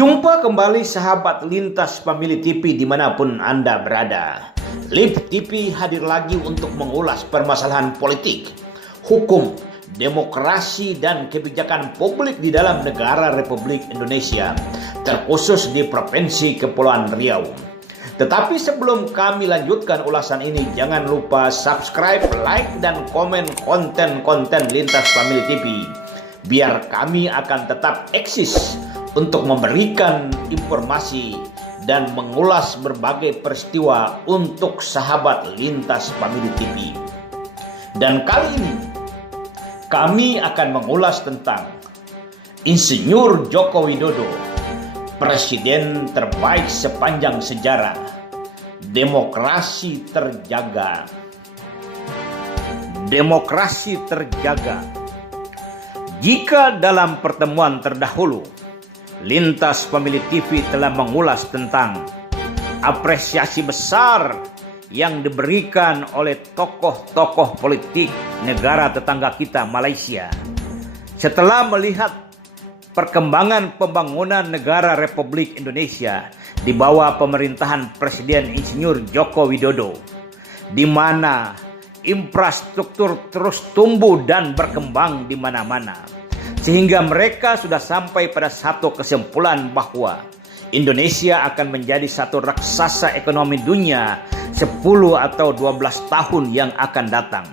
Jumpa kembali sahabat lintas pemilih TV dimanapun Anda berada. Live TV hadir lagi untuk mengulas permasalahan politik, hukum, demokrasi, dan kebijakan publik di dalam negara Republik Indonesia, terkhusus di Provinsi Kepulauan Riau. Tetapi sebelum kami lanjutkan ulasan ini, jangan lupa subscribe, like, dan komen konten-konten Lintas Pemilih TV, biar kami akan tetap eksis untuk memberikan informasi dan mengulas berbagai peristiwa untuk sahabat Lintas Pemilih TV. Dan kali ini kami akan mengulas tentang Insinyur Joko Widodo, presiden terbaik sepanjang sejarah. Demokrasi terjaga. Demokrasi terjaga. Jika dalam pertemuan terdahulu Lintas Pemilih TV telah mengulas tentang apresiasi besar yang diberikan oleh tokoh-tokoh politik negara tetangga kita, Malaysia, setelah melihat perkembangan pembangunan negara Republik Indonesia di bawah pemerintahan Presiden Insinyur Joko Widodo, di mana infrastruktur terus tumbuh dan berkembang di mana-mana, sehingga mereka sudah sampai pada satu kesimpulan bahwa Indonesia akan menjadi satu raksasa ekonomi dunia 10 atau 12 tahun yang akan datang.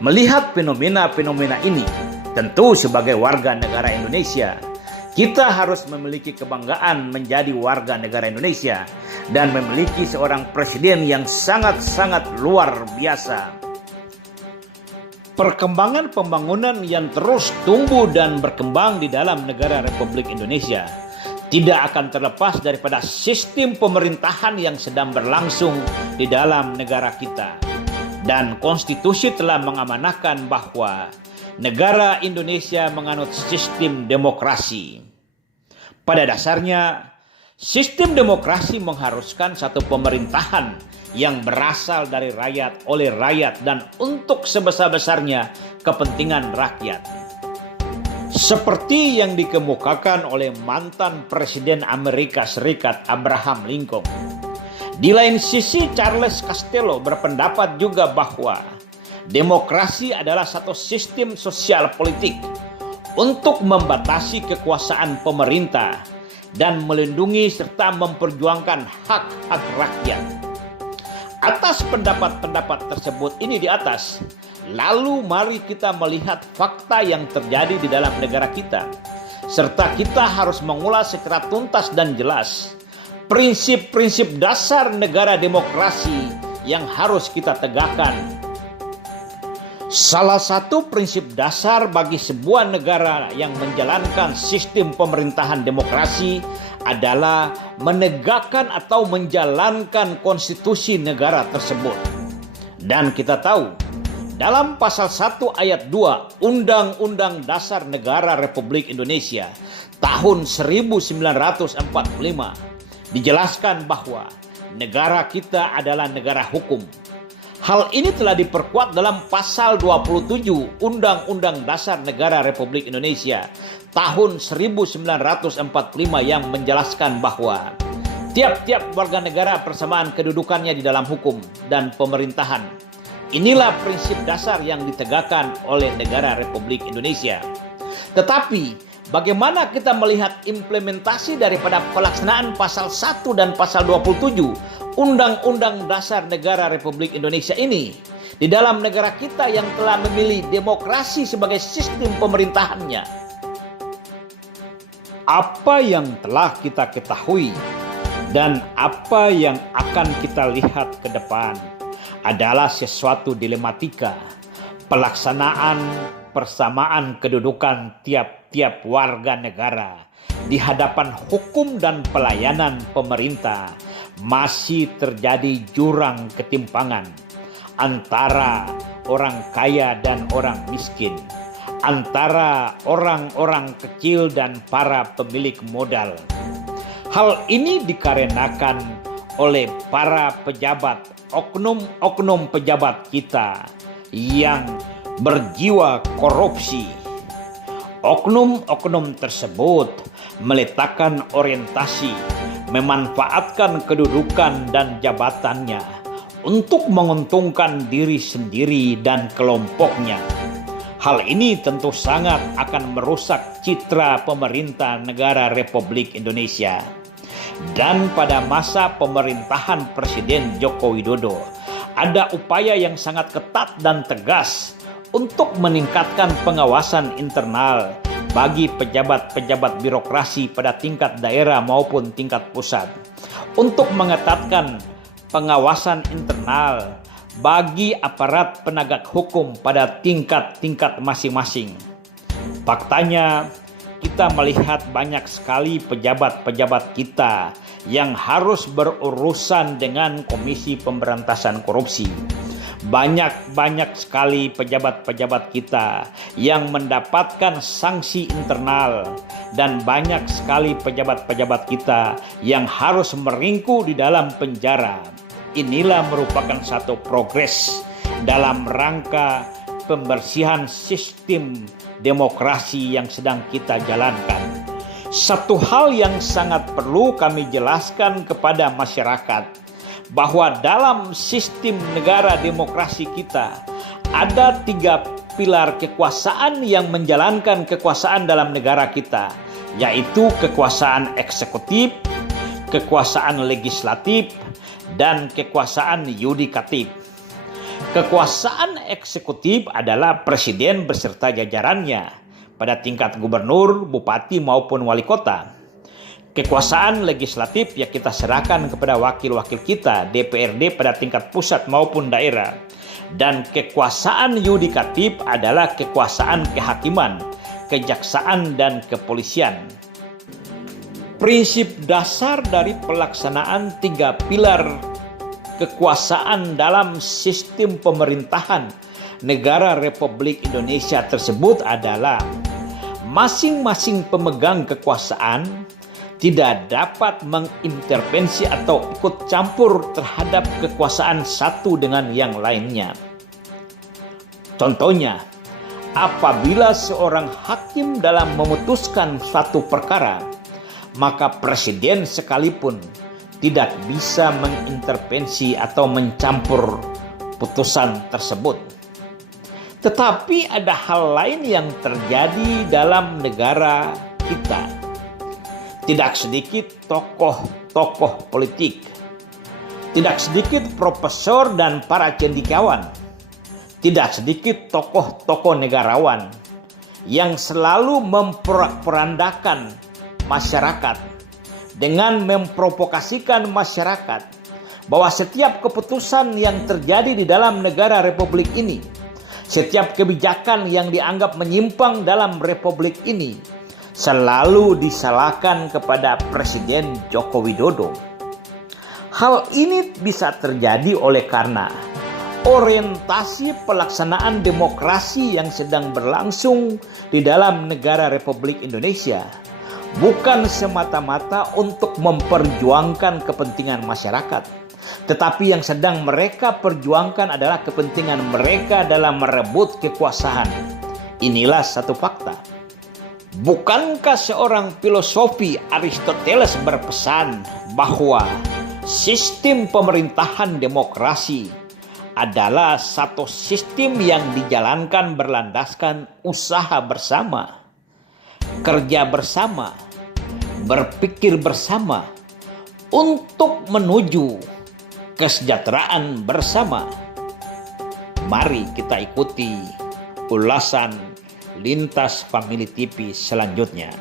Melihat fenomena-fenomena ini, tentu sebagai warga negara Indonesia, kita harus memiliki kebanggaan menjadi warga negara Indonesia dan memiliki seorang presiden yang sangat-sangat luar biasa. Perkembangan pembangunan yang terus tumbuh dan berkembang di dalam negara Republik Indonesia tidak akan terlepas daripada sistem pemerintahan yang sedang berlangsung di dalam negara kita. Dan konstitusi telah mengamanahkan bahwa negara Indonesia menganut sistem demokrasi. Pada dasarnya, sistem demokrasi mengharuskan satu pemerintahan yang berasal dari rakyat, oleh rakyat, dan untuk sebesar-besarnya kepentingan rakyat. Seperti yang dikemukakan oleh mantan Presiden Amerika Serikat Abraham Lincoln. Di lain sisi, Charles Costello berpendapat juga bahwa demokrasi adalah satu sistem sosial politik untuk membatasi kekuasaan pemerintah dan melindungi serta memperjuangkan hak-hak rakyat. Atas pendapat-pendapat tersebut ini di atas, lalu mari kita melihat fakta yang terjadi di dalam negara kita, serta kita harus mengulas secara tuntas dan jelas prinsip-prinsip dasar negara demokrasi yang harus kita tegakkan. Salah satu prinsip dasar bagi sebuah negara yang menjalankan sistem pemerintahan demokrasi adalah menegakkan atau menjalankan konstitusi negara tersebut. Dan kita tahu, dalam pasal 1 ayat 2 Undang-Undang Dasar Negara Republik Indonesia tahun 1945 dijelaskan bahwa negara kita adalah negara hukum. Hal ini telah diperkuat dalam pasal 27 Undang-Undang Dasar Negara Republik Indonesia tahun 1945 yang menjelaskan bahwa tiap-tiap warga negara bersamaan kedudukannya di dalam hukum dan pemerintahan. Inilah prinsip dasar yang ditegakkan oleh negara Republik Indonesia. Tetapi bagaimana kita melihat implementasi daripada pelaksanaan pasal 1 dan pasal 27 Undang-Undang Dasar Negara Republik Indonesia ini di dalam negara kita yang telah memilih demokrasi sebagai sistem pemerintahannya? Apa yang telah kita ketahui dan apa yang akan kita lihat ke depan adalah sesuatu dilematika pelaksanaan persamaan kedudukan tiap-tiap warga negara di hadapan hukum dan pelayanan pemerintah. Masih terjadi jurang ketimpangan antara orang kaya dan orang miskin, antara orang-orang kecil dan para pemilik modal. Hal ini dikarenakan oleh para pejabat, oknum-oknum pejabat kita yang berjiwa korupsi, Oknum-oknum tersebut meletakkan orientasi, memanfaatkan kedudukan dan jabatannya untuk menguntungkan diri sendiri dan kelompoknya. Hal ini tentu sangat akan merusak citra pemerintah negara Republik Indonesia. Dan pada masa pemerintahan Presiden Joko Widodo, ada upaya yang sangat ketat dan tegas untuk meningkatkan pengawasan internal bagi pejabat-pejabat birokrasi pada tingkat daerah maupun tingkat pusat, untuk mengetatkan pengawasan internal bagi aparat penegak hukum pada tingkat-tingkat masing-masing. Faktanya, kita melihat banyak sekali pejabat-pejabat kita yang harus berurusan dengan Komisi Pemberantasan Korupsi. Banyak sekali pejabat-pejabat kita yang mendapatkan sanksi internal, dan banyak sekali pejabat-pejabat kita yang harus meringkuk di dalam penjara. Inilah merupakan satu progres dalam rangka pembersihan sistem demokrasi yang sedang kita jalankan. Satu hal yang sangat perlu kami jelaskan kepada masyarakat, bahwa dalam sistem negara demokrasi kita ada 3 pilar kekuasaan yang menjalankan kekuasaan dalam negara kita, yaitu kekuasaan eksekutif, kekuasaan legislatif, dan kekuasaan yudikatif. Kekuasaan eksekutif adalah presiden beserta jajarannya pada tingkat gubernur, bupati maupun wali kota. Kekuasaan legislatif ya kita serahkan kepada wakil-wakil kita, DPRD pada tingkat pusat maupun daerah. Dan kekuasaan yudikatif adalah kekuasaan kehakiman, kejaksaan, dan kepolisian. Prinsip dasar dari pelaksanaan 3 pilar kekuasaan dalam sistem pemerintahan negara Republik Indonesia tersebut adalah masing-masing pemegang kekuasaan tidak dapat mengintervensi atau ikut campur terhadap kekuasaan satu dengan yang lainnya. Contohnya, apabila seorang hakim dalam memutuskan suatu perkara, maka presiden sekalipun tidak bisa mengintervensi atau mencampur putusan tersebut. Tetapi ada hal lain yang terjadi dalam negara kita. Tidak sedikit tokoh-tokoh politik, tidak sedikit profesor dan para cendekiawan, tidak sedikit tokoh-tokoh negarawan yang selalu memporak-porandakan masyarakat dengan memprovokasikan masyarakat bahwa setiap keputusan yang terjadi di dalam negara Republik ini, setiap kebijakan yang dianggap menyimpang dalam Republik ini, selalu disalahkan kepada Presiden Joko Widodo. Hal ini bisa terjadi oleh karena orientasi pelaksanaan demokrasi yang sedang berlangsung di dalam negara Republik Indonesia bukan semata-mata untuk memperjuangkan kepentingan masyarakat, tetapi yang sedang mereka perjuangkan adalah kepentingan mereka dalam merebut kekuasaan. Inilah satu fakta. Bukankah seorang filosofi Aristoteles berpesan bahwa sistem pemerintahan demokrasi adalah satu sistem yang dijalankan berlandaskan usaha bersama, kerja bersama, berpikir bersama untuk menuju kesejahteraan bersama? Mari kita ikuti ulasan Lintas Family TV selanjutnya.